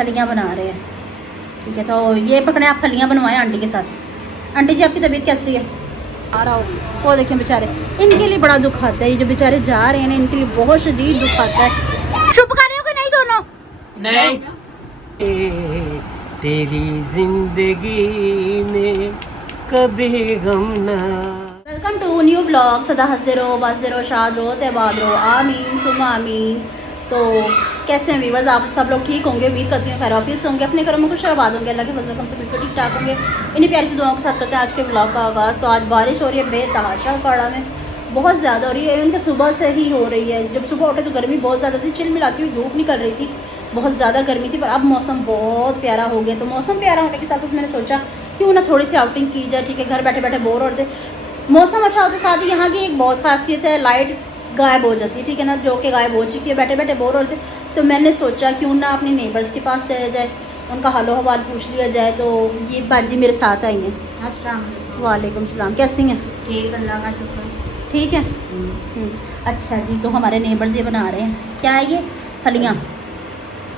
फलियाँ बना रहे हैं, ठीक है। तो ये पकड़े आप फलियाँ बनवाएं आंटी के साथ। आंटी जी आपकी तबीयत कैसी है? आ रहा हो वो देखें बेचारे, इनके लिए बड़ा दुख आता है। ये जो बेचारे जा रहे हैं ना, इनके लिए बहुत शदीद दुख आता है। चुप कर रहे हो कि नहीं दोनों? नहीं। तेरी जिंदगी में कभी गम ना। Welcome to new blog. सदा हंसते रहो, बसते रहो, शाद रहो, तबाद रहो, आमीन सुमा आमीन। तो कैसे हैं व्यूअर्स? आप सब लोग ठीक होंगे, उम्मीद करती हूँ खैर ऑफिस होंगे, अपने घरों में खुश आबाद होंगे, अल्लाह के फजल हम सब बिल्कुल ठीक ठाक होंगे। इन्हीं प्यारी सी दुआओं के साथ करते हैं आज के ब्लॉग का आगाज़। तो आज बारिश हो रही है बेतहाशा, पहाड़ा में बहुत ज़्यादा हो रही है, इनके सुबह से ही हो रही है। जब सुबह उठे तो गर्मी बहुत ज़्यादा थी, चिल मिलाती हुई धूप निकल रही थी, बहुत ज़्यादा गर्मी थी, पर अब मौसम बहुत प्यारा हो गया। तो मौसम प्यारा होने के साथ साथ मैंने सोचा क्यों ना थोड़ी सी आउटिंग की जाए, ठीक है। घर बैठे बैठे बोर होते, मौसम अच्छा होता, साथ ही यहाँ की एक बहुत खासियत है, लाइट गायब हो जाती है, ठीक है ना, जो कि गायब हो चुकी है। बैठे बैठे बोर होते, तो मैंने सोचा क्यों ना अपने नेबर्स के पास चला जाए, उनका हालो हवाल पूछ लिया जाए। तो ये बाजी मेरे साथ आई हैं। अस्सलाम वालेकुम सलाम, कैसी हैं? ठीक, अल्लाह का शुक्र, ठीक है। अच्छा जी, तो हमारे नेबर्स ये बना रहे हैं, क्या है ये?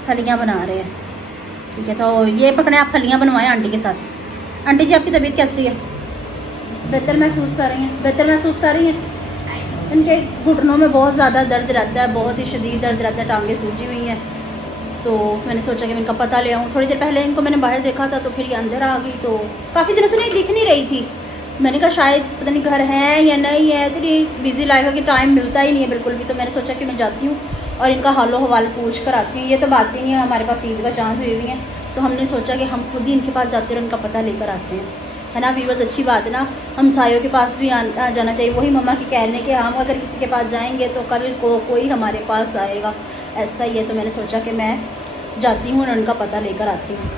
फलियाँ बना रहे हैं, ठीक है। तो ये पकड़े आप फलियाँ बनवाएं आंटी के साथ। आंटी जी आपकी तबीयत कैसी है? बेहतर महसूस कर रही हैं? बेहतर महसूस कर रही हैं? इनके घुटनों में बहुत ज़्यादा दर्द रहता है, बहुत ही शदीद दर्द रहता है, टांगें सूजी हुई हैं। तो मैंने सोचा कि मैं इनका पता ले आऊँ। थोड़ी देर पहले इनको मैंने बाहर देखा था, तो फिर ये अंदर आ गई। तो काफ़ी दिनों से नहीं दिख नहीं रही थी। मैंने कहा शायद पता नहीं घर है या नहीं है, इतनी बिज़ी लाइफ है कि टाइम मिलता ही नहीं है बिल्कुल भी। तो मैंने सोचा कि मैं जाती हूँ और इनका हालो हवाल पूछ कर आती हूँ। ये तो बात ही नहीं है, हमारे पास ईद का चांद हुई हुई है, तो हमने सोचा कि हम खुद ही इनके पास जाते और इनका पता लेकर आते हैं, है ना व्यूअर्स। अच्छी बात है ना, हमसायों के पास भी आ जाना चाहिए। वही मम्मा की कहने के हम अगर किसी के पास जाएंगे तो कल को कोई हमारे पास आएगा, ऐसा ही है। तो मैंने सोचा कि मैं जाती हूँ और उनका पता लेकर आती हूँ।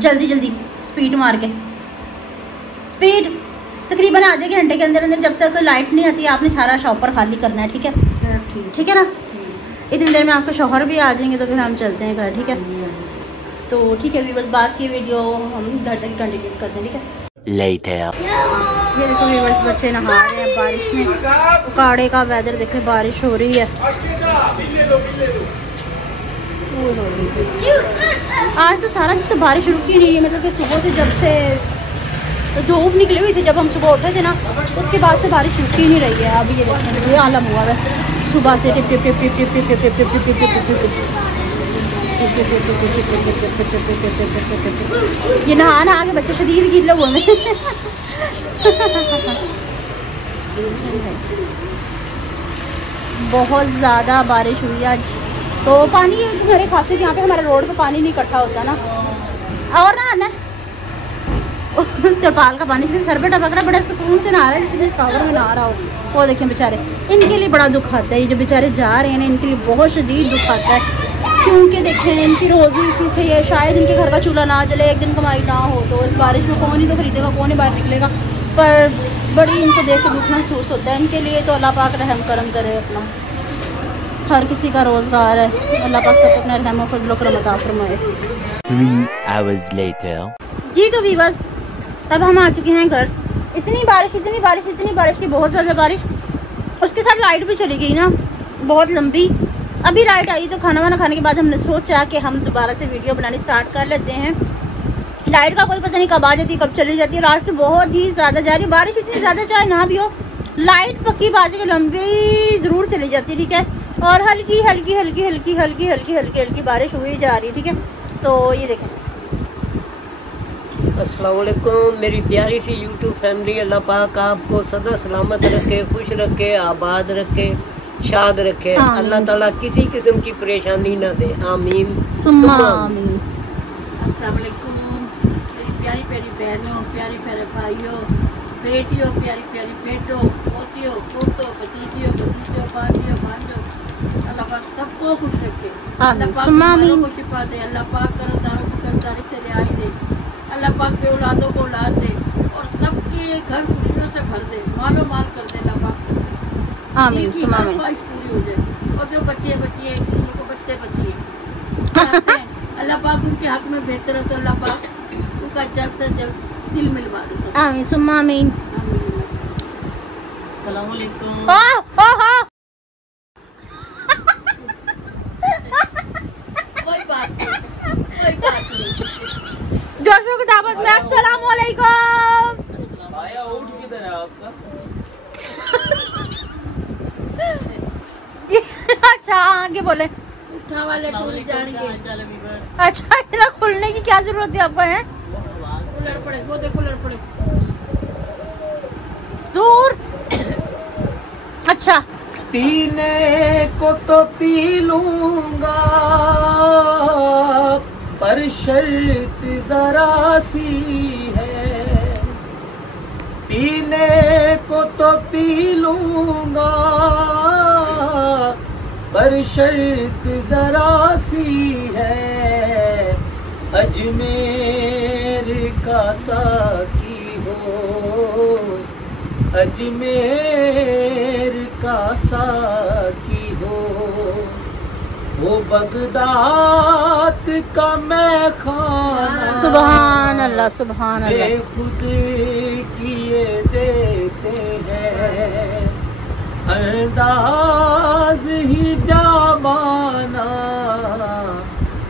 जल्दी जल्दी स्पीड मार के, स्पीड तकरीबन आधे घंटे के अंदर अंदर, जब तक लाइट नहीं आती आपने सारा शॉपर खाली करना है, ठीक है? ठीक है ना। इतनी देर में आपके शौहर भी आ जाएंगे, तो फिर हम चलते हैं घर, ठीक है। तो ठीक है व्यूअर्स, बाद की वीडियो हम घर से कंटिन्यू करते हैं, ठीक है। ये देखो व्यूअर्स, बच्चे नहा रहे हैं बारिश में। काड़े का वेदर देखे, बारिश हो रही है। आज तो सारा दिन तो बारिश रुकी नहीं है, मतलब कि सुबह से जब से धूप निकली हुई थी, जब हम सुबह उठे थे ना, उसके बाद से बारिश रुकी नहीं रही है। अभी ये देखो, ये आलम हुआ है सुबह से, tip tip tip tip tip tip tip tip tip tip tip tip. ये नहा के बच्चे शदीद गीले हुए में। बहुत ज़्यादा बारिश हुई आज। तो पानी मेरे खासियत यहाँ पे हमारे रोड पे पानी नहीं इकट्ठा होता ना, और ना तिरपाल का पानी इसके सर पे टपक रहा है, बड़े सुकून से नहा रहा है, जैसे सागर में नहा रहा हो। वो देखें बेचारे, इनके लिए बड़ा दुख आता है। ये जो बेचारे जा रहे हैं ना, इनके लिए बहुत शदीद दुख आता है, क्योंकि देखें इनकी रोज़ी इसी से है। शायद इनके घर का चूल्हा ना जले, एक दिन कमाई ना हो, तो इस बारिश में कौन ही तो खरीदेगा, कौन ही बाहर निकलेगा। पर बड़ी इनको देख के दुख महसूस होता है इनके लिए। तो अल्लाह पाक रहम करम करे अपना, हर किसी का रोज़गार है, अल्लाह पाक सब अपना रहम और फजल करम अता फरमाए। 3 hours later जी तो वीवर्स, अब हम आ चुके हैं घर। इतनी बारिश की बहुत ज़्यादा बारिश, उसके साथ लाइट भी चली गई ना बहुत लंबी। अभी लाइट आई तो खाना वाना खाने के बाद हमने सोचा कि हम दोबारा से वीडियो बनानी स्टार्ट कर लेते हैं। लाइट का कोई पता नहीं कब आ जाती है, कब चली जाती है। रात से बहुत ही ज़्यादा जा रही है बारिश, इतनी ज़्यादा चाहे ना भी हो, लाइट पक्की बाजी के लंबी ज़रूर चली जाती है, ठीक है। और हल्की हल्की हल्की हल्की हल्की हल्की हल्की हल्की बारिश हुई जा रही है, ठीक है। तो ये देखें, अस्सलाम वालेकुम मेरी प्यारी सी यूट्यूब फैमिली। अल्लाह पाक आपको सदा सलामत रखे, खुश रखे, आबाद रखे, शाद रखे। अल्लाह ताला किसी किस्म की परेशानी ना दे, आमीन सुम्मा आमीन। अस्सलाम वालेकुम मेरी प्यारी प्यारी बहनों, प्यारी प्यारे भाइयों, बेटियों, प्यारी प्यारी बेटों, पोतियों, पोतों, भतीजियों, भांजियों, अल्लाह पाक सबको खुश रखे, अल्लाह पाक बीमारों को शिफा दे, अल्लाह पाक कर्जदारों को कर्जदारी से रिहाई दे, अल्लाह पाक के औलादों को औलाद दे और सबके घर खुशियों से भर दे, मालो माल कर दे अल्लाह पाक, आमीन सुम्मा आमीन, पूरी हो जाए। और जो बच्चे उनको बच्चे अल्लाह पाक उनके हक में बेहतर हो, तो अल्लाह पाक उनका जल्द से जल्द दिल मिलवा दे, आमीन सुम्मा आमीन। अस्सलाम वालेकुम। कोई बात नहीं, कोई जोशो की दावत में अस्सलाम वालेकुम। आया उठ किधर है आपका? अच्छा आगे बोले। उठा वाले टूरी जाएंगे। अच्छा इतना खुलने की क्या जरूरत है आपको है? कुलर पड़े वो देखो कुलर पड़े दूर। अच्छा पीने को तो पी लूंगा पर शर्त जरा सी है, पीने को तो पी लूंगा पर शर्त जरा सी है, अजमेर का साकी हो, अजमेर का साकी हो, वो बगदाद का मैं खाना सुभान अल्लाह सुभान अल्लाह। बेखुद किए देते हैं, अंदाज ही जामाना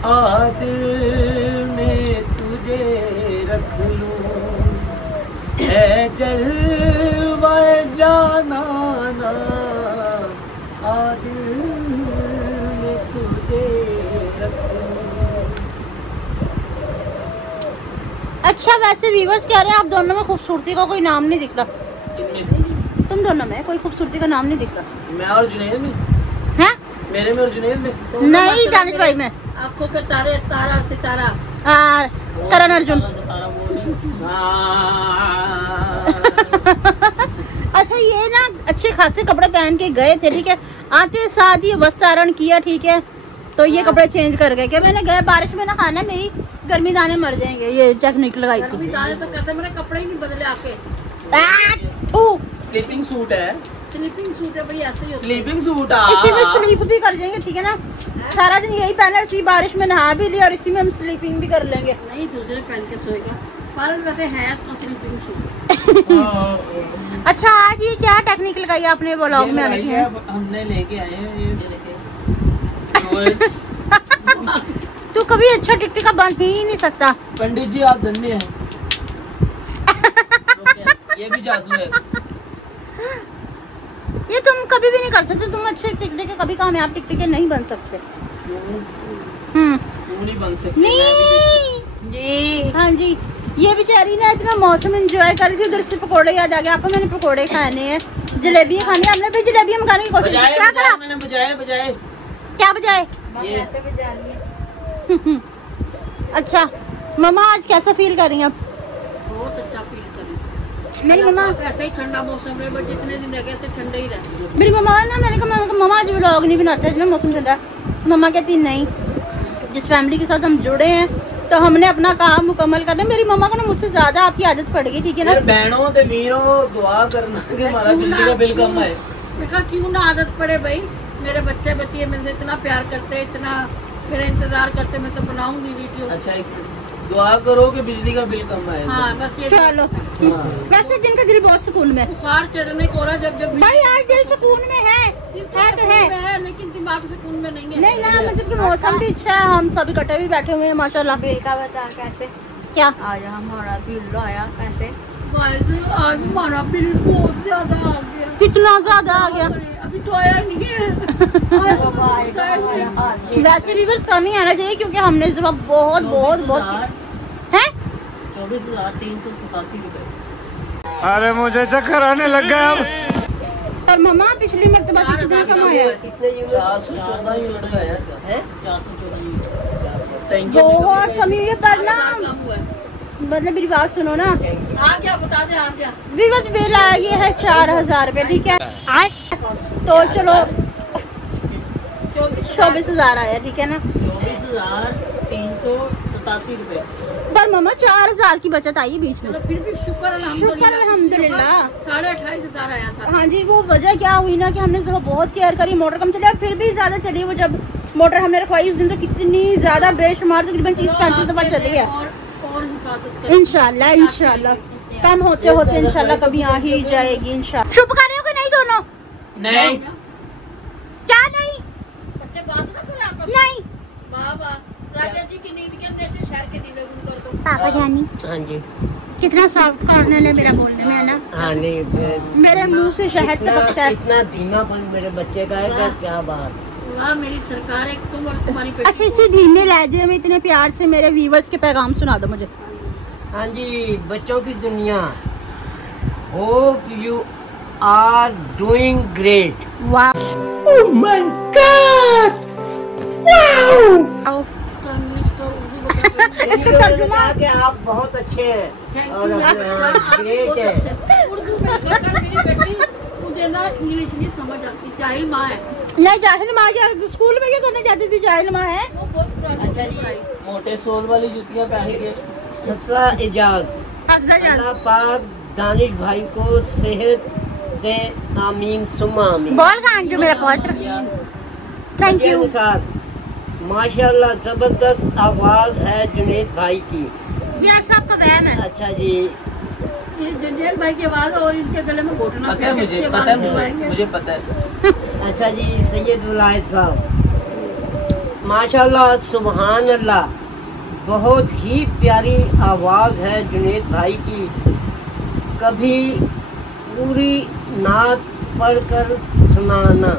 आदिल में तुझे रख लूं, है जलवा जानाना आदिल में तुझे रख लूं। अच्छा वैसे व्यूअर्स कह रहे हैं आप दोनों में खूबसूरती का कोई नाम नहीं दिख रहा। तुम दोनों में कोई खूबसूरती का नाम नहीं दिख रहा। मैं और जुनैद में हैं? मेरे में और जुनैद में नहीं दानिश भाई में। आंखों के तारे तारा सितारा और करण अर्जुन। अच्छा ये ना अच्छे खासे कपड़े पहन के गए थे ठीक है, आते साथ ही वस्त्रारण किया ठीक है, तो ये कपड़े चेंज कर गए। क्या मैंने गए बारिश में ना खाना मेरी गर्मी दाने मर जाएंगे, ये टेक्निक लगाई गर्मी थी। दाने तो कहते मेरे कपड़े ही नहीं बदले आके। स्लीपिंग सूट है, स्लीपिंग सूट है भाई ऐसे ही होता है। स्लीपिंग सूट इसी में स्लीप भी कर देंगे ठीक है ना, सारा दिन यही पहना, इसी बारिश में नहा भी लिया और इसी में हम स्लीपिंग भी कर लेंगे। नहीं दूसरे पहन के सोएगा पर वैसे है तो स्लीपिंग सूट। अच्छा आज ये क्या टेक्निक लगाई आपने व्लॉग में आने की है? हमने लेके आए हैं ये लेके। तू कभी अच्छा टिकटिका बन ही नहीं सकता। पंडित जी आप धन्य हैं। ये भी जादू है। ये तुम कभी भी नहीं कर सकते, तुम अच्छे टिकटिके कभी कामयाब टिकटिके नहीं बन सकते। क्यों नहीं बन सकते? नहीं जी हाँ जी, ये बेचारी ना इतना मौसम एंजॉय कर रही थी, उधर से पकोड़े याद आ गए। आपको मैंにपकोड़े खाने हैं, जलेबी खानी है, हमने भी जलेबी मंगाने की कोशिश की। क्या करा? मैंने बजाए क्या बजाए? अच्छा मम्मा आज कैसा फील कर रही हैं आप? बहुत अच्छा फील करी। मेरी मम्मा ऐसे ही ठंडा मौसम रहे, जितने दिन रहे ऐसे ठंडे ही रहे। मेरी मम्मा ना, मैंने कहा मम्मा आज व्लॉग नहीं बनाते ना मौसम ठंडा। मम्मा कहती नहीं, जिस फैमिली के साथ हम जुड़े हैं तो हमने अपना काम मुकम्मल करना। मेरी मम्मा को ना मुझसे ज्यादा आपकी आदत पड़ गई ठीक है ना। बहनों ते वीरों दुआ करना कि हमारा बिजली का बिल कम आए। मैं कहा क्यों ना आदत पड़े भाई, मेरे बच्चे बच्चिए मेरे से इतना प्यार करते, इतना मेरा इंतजार करते, मैं तो बनाऊंगी वीडियो। अच्छा एक दुआ करो कि बिजली का बिल कम आए। हाँ बस ये। चलो वैसे जिनका दिल बहुत सुकून में, बुखार चढ़ने को रहा जब भाई आज दिल सुकून में है तो है, लेकिन दिमाग सुकून में नहीं है। नहीं ना, मतलब कि मौसम भी अच्छा है, हम सभी इकट्ठे भी बैठे हुए हैं माशाल्लाह। बिल का बता कैसे क्या आज हमारा बिल आया कैसे? आज हमारा बिल बहुत ज्यादा आ गया। कितना ज्यादा आ गया? अभी तो आया नहीं है। वैसे भी बस कम ही आना चाहिए क्योंकि हमने इस दफा बहुत बहुत बहुत है 24,387 रुपए। अरे मुझे चक्कर आने लग गया अब। पर मम्मा पिछली मरतबा से कितना कम आया? 414 यूनिट का आया है। 414 यूनिट बहुत कमी हुई है। पर ना कम हुआ है। मतलब मेरी बात सुनो ना, आ क्या बता दे, आ क्या विवज बिल आ गया है 4,000 रुपए ठीक है। तो चलो 24,000 आया ठीक है ना। 24,387 रुपए। पर मम्मा 4,000 की बचत आई है बीच में। चलो फिर भी शुक्र अल्हम्दुलिल्लाह। 28,500 आया था। हाँ जी, वो वजह क्या हुई ना कि हमने थोड़ा बहुत केयर करी, मोटर कम चली और फिर भी ज्यादा चली। वो जब मोटर हमने रखवाई उस दिन तो कितनी ज्यादा बेशुमार तकरीबन 30-35 दफा चली है। और हिफाजत करें। इंशाल्लाह इंशाल्लाह कम होते होते इंशाल्लाह कभी आ ही जाएगी इंशाल्लाह। चुप कर रहे हो कि नहीं दोनों? नहीं क्या नहीं? बच्चे बात ना करें आपस में। नहीं वाह वाह, राजा जी की नींद के अंदर से शहर की नींद कर दो। पापा जानी। हाँ जी। कितना सॉफ्ट कॉर्नर है मेरा बोलने में, है ना? हाँ नहीं, मेरे मुंह से शहद टपकता है। इतना धीमापन मेरे बच्चे का है कि क्या बात। हाँ मेरी सरकार है, तुम और तुम्हारी बेटी। अच्छा, इसी धीमे लहजे में इतने प्यार से मेरे व्यूवर्स के पैगाम सुना दो मुझे। हाँ जी, बच्चों की दुनिया। Hope you are doing great. वाह, ओह माय गॉड, वाओ। तो इंग्लिश तो उर्दू बता इससे तर्जुमा कि आप बहुत अच्छे हैं और ग्रेट है। उर्दू में कहकर मेरी बेटी मुझे ना इंग्लिश नहीं समझ आती, जाहिल माँ है नहीं, जाहिल माँ स्कूल में क्या करने जाती थी? जाहिल माँ है। वो बहुत पुरानी। अच्छा जी, मोटे सोल वाली जुतियाँ पहन के हफ्ता इजाज। अल्लाह पाक दानिश भाई को सेहत दे, आमीन सुम्मा आमीन। बोल गान जो मेरा पुत्र। Thank you. माशाल्लाह जबरदस्त आवाज है जुनेद भाई की। ये सबका वहम है। अच्छा जी, ये जंजेल भाई की आवाज और इनके गले में घोटना पता है मुझे, पता है मुझे पता है। अच्छा जी, सैयद विलायत साहब माशाल्लाह सुभान अल्लाह, बहुत ही प्यारी आवाज़ है जुनेद भाई की। कभी पूरी नात पढ़कर सुनाना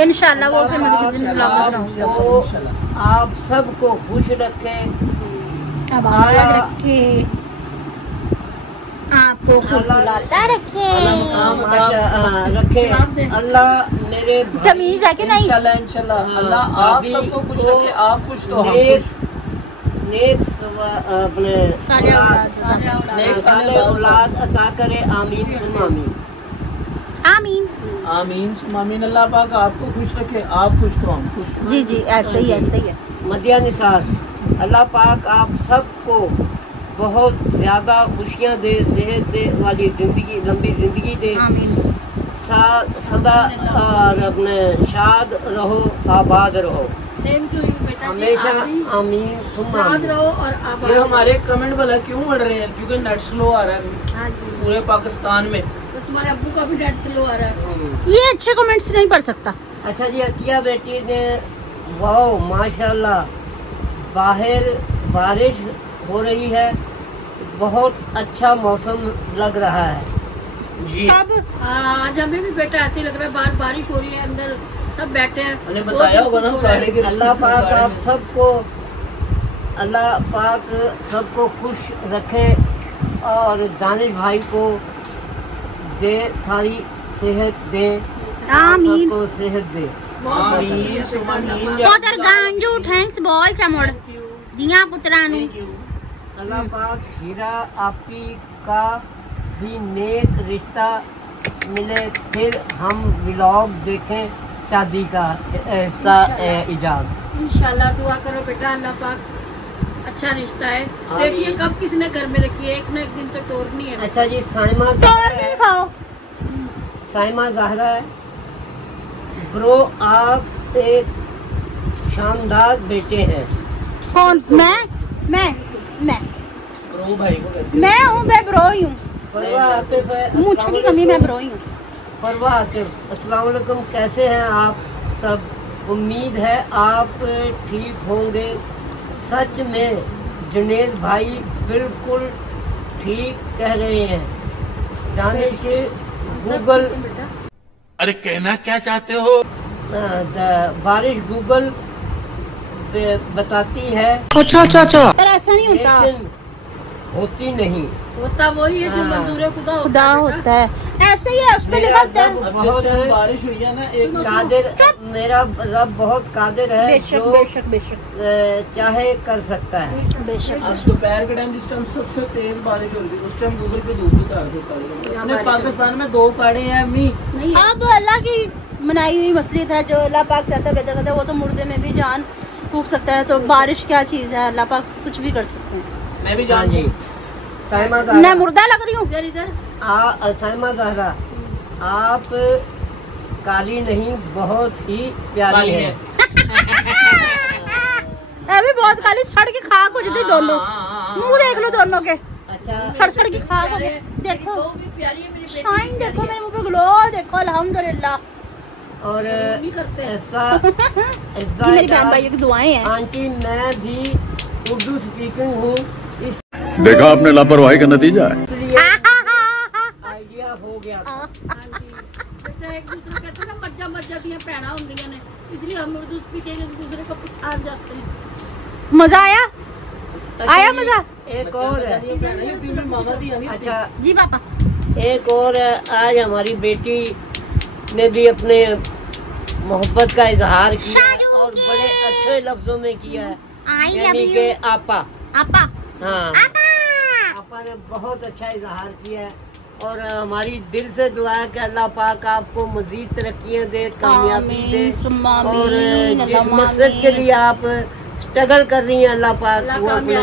इंशाल्लाह, वो फिर मैं किसी दिन ब्लॉग में सुनाऊंगी। आप सबको खुश रखे, आबाद रखे, आपको खुलाता रखे। रखे अल्लाह मेरे तमीज है कि नहीं? इंशाल्लाह इंशाल्लाह अल्लाह आप सबको खुश रखे, आप खुश तो हम खुश। नेक अपने साले औलाद अता करे, आमीन सुन आमीन। आमीन आमीन आमीन। अल्लाह पाक आपको खुश रखे, आप खुश तो हम खुश। जी जी, ऐसे ही ऐसे ही है। मदिया निसार, अल्लाह पाक आप सबको बहुत ज़्यादा खुशियाँ दे, सेहत दे वाली ज़िंदगी, लंबी ज़िंदगी दे, आमीन। सदा और अपने शाद रहो, आबाद रहो, सेम टू यू बेटा, हमेशा आमीन सुन साथ आमीन। रहो और आबाद ये रहो। हमारे कमेंट वाला क्यों बढ़ रहे हैं? क्योंकि नेट स्लो आ रहा है अभी हाँ जी, पूरे पाकिस्तान में। तो तुम्हारे अब्बू का भी नेट स्लो आ रहा है। ये अच्छे कमेंट्स नहीं पढ़ सकता। अच्छा जी, अतिया बेटी ने वाओ माशाल्लाह, बाहर बारिश हो रही है, बहुत अच्छा मौसम लग रहा है जी। कब? आज हमें भी बेटा ऐसे ही लग रहा है, बाहर बारिश हो रही है, अंदर सब बैठे हैं। मैंने बताया होगा ना गाड़ी के अल्लाह पाक आप सबको, अल्लाह पाक सबको खुश रखे और दानिश भाई को दे, सारी सेहत दे, आमीन। सबको सेहत दे। आमीन सुमामीन। पोतर गांजू थैंक्स बोल चमड़ दिया पुत्रानु। अल्लाह पाक हीरा आपी का भी नेक रिश्ता मिले, फिर हम व्लॉग देखें शादी का इजाज़त। इंशाल्लाह दुआ करो बेटा, अल्लाह पाक अच्छा रिश्ता है। बेटी कब किसने घर में रखी है, एक ना एक दिन तो तोड़नी है। अच्छा जी, साइमा तोड़ के खाओ। साइमा ज़हरा है, ब्रो आप एक शानदार बेटे हैं। कौन? मैं ब्रो भाई को कहते हैं। मैं हूँ, मैं ब्रो ही हूँ। परवा आतिफ है, मूंछ की कमी, मैं ब्रो ही हूँ। परवा आतिफ, अस्सलाम वालेकुम, कैसे हैं आप सब? उम्मीद है आप ठीक होंगे। सच में जुनेद भाई बिल्कुल ठीक कह रहे हैं। दानिश गूगल, अरे कहना क्या चाहते हो? बारिश गूगल बताती है, पर ऐसा नहीं होता। लेकिन होती नहीं। होता वही है जो हाँ। मंजूर खुदा खुदा होता है, ऐसे ही है, उस पे लिखा होता है। अब जिस टाइम बारिश हुई है ना, एक कादिर, मेरा रब बहुत कादिर है, बेशक जो बेशक बेशक चाहे कर सकता है। बेशक। अब दोपहर के टाइम जिस टाइम सबसे तेज बारिश हो रही थी, उस टाइम गूगल पे धूप उतार देता। अपने पाकिस्तान में 2 काड़े हैं मी। नहीं है। अब अल्लाह की मनाई हुई मसलियत है, जो अल्लाह पाक चाहता है बेहतर करता है, वो तो मुर्दे में भी जान फूक सकता है। तो बारिश क्या चीज़ है, अल्लाह पाक कुछ भी कर सकते हैं। मैं भी हाँ जान जी, साइमा मैं ज़हरा, मुर्दा लग रही हूँ। इधर इधर साइमा ज़हरा, आप काली नहीं, बहुत ही प्यारी है। अभी बहुत काली सड़ की खाक हो जाती दोनों। मुंह देख लो दोनों के, अच्छा, सड़ की खाक हो गए। देखो वो भी प्यारी है मेरी बेटी। शाइन, देखो मेरे मुंह पे ग्लो, देखो अल्हम्दुलिल्लाह। और नहीं करते। ये मेरी बहन भाइयों की दुआएं हैं। आंटी, मैं भी उर्दू स्पीकिंग हूँ। इस देखा आपने लापरवाही का नतीजा है। आइडिया हो गया था। बच्चा एक दूसरे कहते हैं ना मज्जा दियां भैणा होंदियां ने, इसलिए हम उर्दू स्पीकिंग एक दूसरे को पहचान जाते हैं। मजा आया? आया मजा? एक और है। अच्छा जी पापा। एक और है, आज हमारी बेटी ने भी अपने मोहब्बत का इजहार किया है और बड़े अच्छे लफ्जों में किया है, यानी कि आपा। हाँ, आपा ने बहुत अच्छा इजहार किया है और हमारी दिल से दुआ है कि अल्लाह पाक आपको मजीद तरक्कियां दे, कामयाबी दे और जिस मकसद के लिए आप स्ट्रगल कर रही हैं अल्लाह पाक वो अपने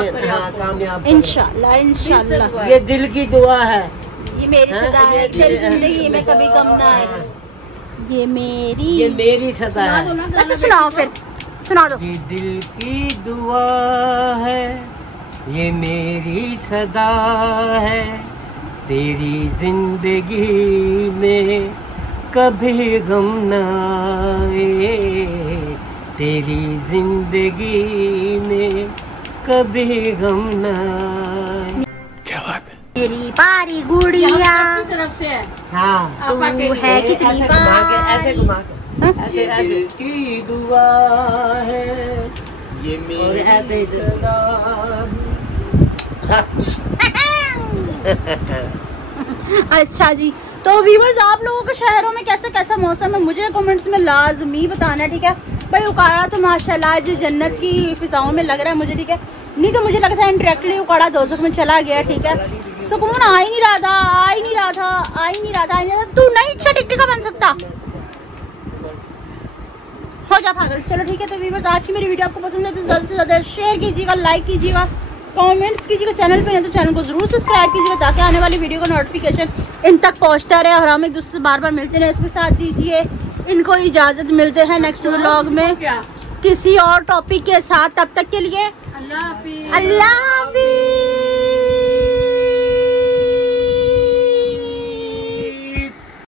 कामयाब करे। इंशाल्लाह इंशाल्लाह। ये दिल की दुआ है। ये मेरी सदा है, तेरी जिंदगी में कभी गम ना आए। ये मेरी सदा है। अच्छा सुनाओ, फिर सुना दो। ये दिल की दुआ है, ये मेरी सदा है, तेरी जिंदगी में कभी गम न आए, तेरी जिंदगी में कभी गम न आए। क्या बात है। तेरी पारी गुड़िया की तरफ से है। हाँ, तू है कितनी ऐसे घुमा के ऐसे की दुआ है, ये मेरी ऐसे सदा अच्छा जी, तो व्यूअर्स आप लोगों के शहरों में कैसा मौसम है मुझे कमेंट्स में लाजमी बताना है, ठीक है भाई। उकाड़ा तो माशाल्लाह आज जन्नत की फिजाओं में लग रहा है मुझे, ठीक है। नहीं तो मुझे लगता है इंडायरेक्टली उकाड़ा दोज़ख में चला गया, ठीक है। सुकून आ ही नहीं रहा था। तू नहीं अच्छा टिकटिका बन सकता, हो जा पागल। चलो ठीक है, तो व्यूअर्स आज की मेरी वीडियो आपको पसंद है तो ज़्यादा से ज़्यादा शेयर कीजिएगा, लाइक कीजिएगा, कमेंट्स कीजिएगा। चैनल पे नहीं तो चैनल को जरूर सब्सक्राइब कीजिएगा ताकि आने वाली वीडियो का नोटिफिकेशन इन तक पहुंचता रहे और हम एक दूसरे से बार बार मिलते रहे। इसके साथ दीजिए इनको इजाज़त, मिलते हैं नेक्स्ट व्लॉग में किसी और टॉपिक के साथ। तब तक के लिए अल्लाह हाफिज़। अल्लाह हाफिज़।